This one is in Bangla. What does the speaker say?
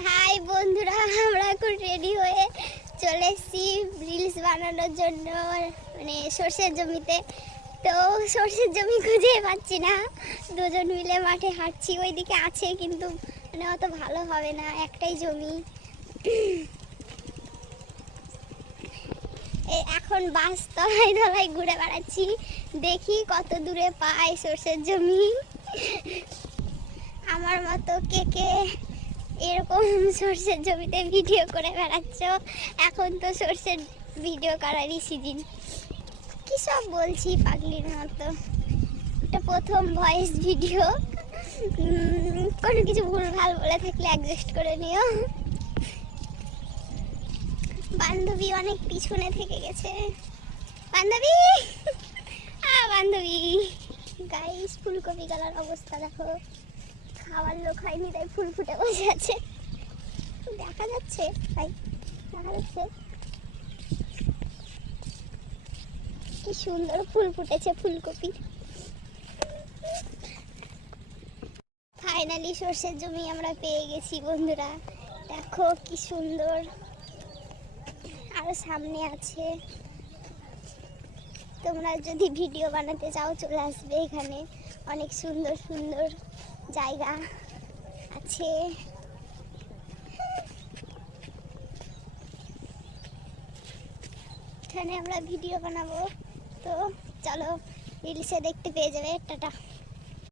হাই বন্ধুরা, আমরা এখন রেডি হয়ে চলে এসেছি রিলস বানানোর জন্য, মানে সর্ষের জমিতে। তো সর্ষের জমি খুঁজে পাচ্ছি না, দুজন মিলে মাঠে হাঁটছি। ওইদিকে আছে কিন্তু মানে অত ভালো হবে না, একটাই জমি। এখন বাস তলায় তলায় ঘুরে বেড়াচ্ছি, দেখি কত দূরে পাই সর্ষের জমি। আমার মতো কে কে এরকম সর্ষের জমিতে ভিডিও করে বেড়াচ্ছ? এখন তো সর্ষের ভিডিও করারই সিজন। কি সব বলছি পাগলির মতো। এটা প্রথম ভয়েস ভিডিও, কোনো কিছু ভুলভাল বলে থাকলে অ্যাডজাস্ট করে নিও। বান্ধবী অনেক পিছনে থেকে গেছে। বান্ধবী, বান্ধবী। গাইস, ফুলকপি গালার অবস্থা দেখো, খাওয়ার লোক হয়নি তাই ফুল ফুটে বসে আছে। দেখা যাচ্ছে ভাই, দেখা যাচ্ছে কি সুন্দর ফুল ফুটেছে ফুলকপি। ফাইনালি সর্ষের জমি আমরা পেয়ে গেছি বন্ধুরা, দেখো কি সুন্দর। আরো সামনে আছে, তোমরা যদি ভিডিও বানাতে চাও চলে আসবে, এখানে অনেক সুন্দর সুন্দর জায়গা আছে। এখানে আমরা ভিডিও বানাবো, তো চলো রিলসে দেখতে পেয়ে যাবে। টাটা।